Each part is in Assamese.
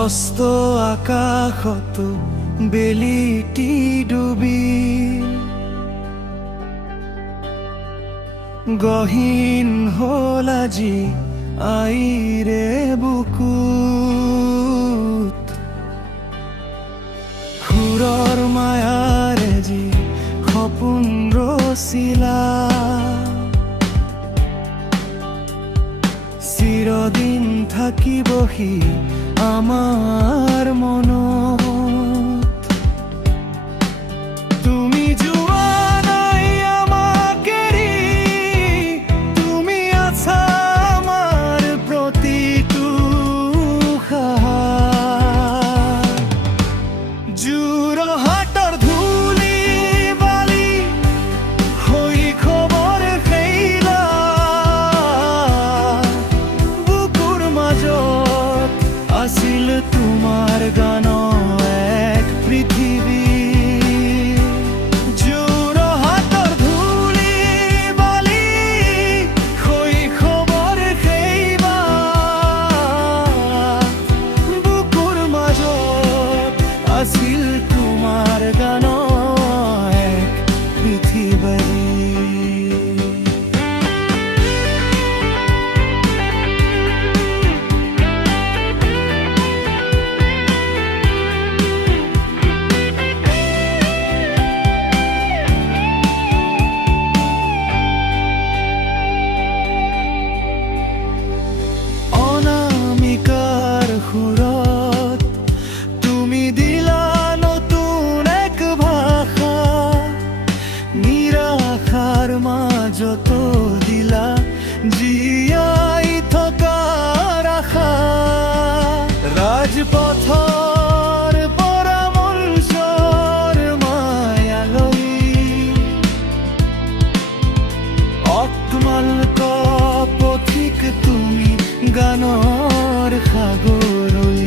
অস্ত আকাশত বেলিটি ডুবিল, গহীন হল আজি আইৰে বুকুত। সুৰৰ মায়াৰে যি সপোন ৰচিলা, চিৰদিন থাকিবহি আমাৰ মনত। তুমি যোৱা নাই আমাক এৰি, তুমি আছা আমাৰ প্ৰতিটো উশাহ। যোৰহাটৰ ধূলি বালি শৈশৱৰ খেলা, বুকুৰ মাজত আছিল তোমাৰ গান এক পৃথিৱী। যোৰহাটৰ ধূলি বালি শৈশৱৰ খেলা, বুকুৰ মাজত আছিল তোমাৰ গান এক পৃথিৱী। অনামিকাৰ সুৰত তুমি দিলা নতুন এক ভাষা, নিৰাশাৰ মাজতো দিলা জীয়াই থকাৰ আশা। ৰাজপথৰ পৰা মঞ্চৰ মায়ালৈ, অকমাল্ক পথিক তুমি গানৰ সাগৰলৈ।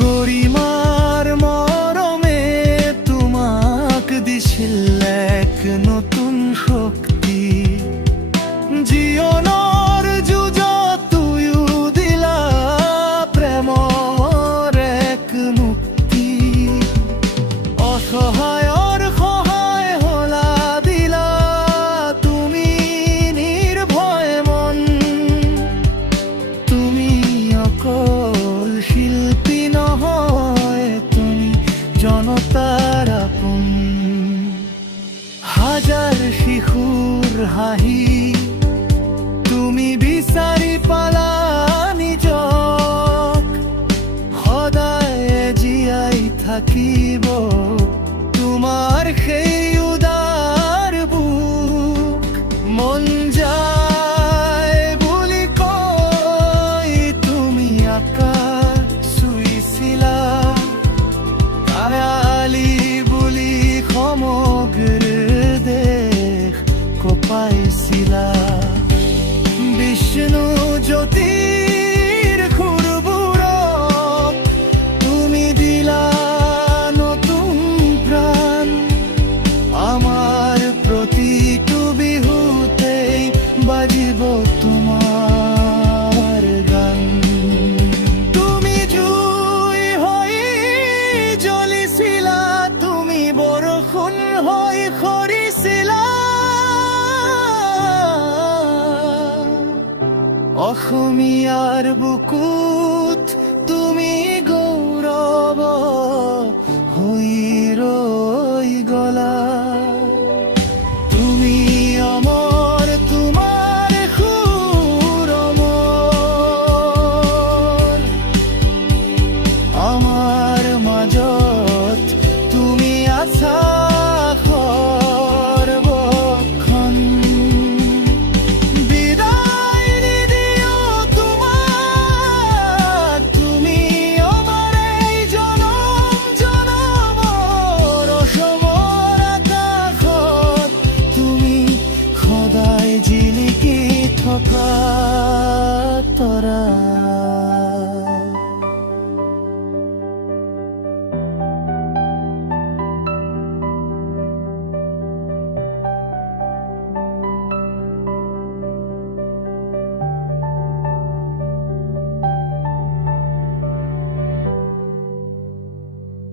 গৰিমাৰ মৰমে তোমাক দিছিল এক নতুন শক্তি, জীৱনৰ যুঁজত তুমিও দিলা প্ৰেমৰ এক মুক্তি। অসহায়ৰ সহায় হলা দিলা তুমি নিৰ্ভয় মন। তুমি অকল শিল্পী নহয়, তুমি জনতাৰ আপোন। হাজাৰ শিশুৰ হাঁহি তুমি বিচাৰি পালা নিজক, সদায় জীয়াই থাকিব তোমাৰ সেই উদাৰ বুক। মন যায় বুলি কৈ তুমি আকাশ চুইছিলা, আয়ালি বুলি সমগ্ৰ দেশ কঁপাইছিলা। বিষ্ণু জ্যোতিৰ সুৰবোৰত তুমি দিলা নতুন প্ৰাণ, আমাৰ প্ৰতিটো বিহুতেই বাজিব তোমাৰ গান। তুমি জুই হৈ জ্বলিছিলা, তুমি বৰষুণ হৈ সৰিছিলা, অসমীয়াৰ বুকুত তুমি গৌৰৱ হৈ ৰৈ গলা। তুমি অমৰ, তোমাৰ সুৰ অমৰ, আমাৰ মাজত তুমি আছা সৰ্বক্ষণ। বিদায় নিদিও তোমাক, তুমি আমাৰ এই জনম জনমৰ অসমৰ আকাশত তুমি সদায় জিলিকি থকা তৰা।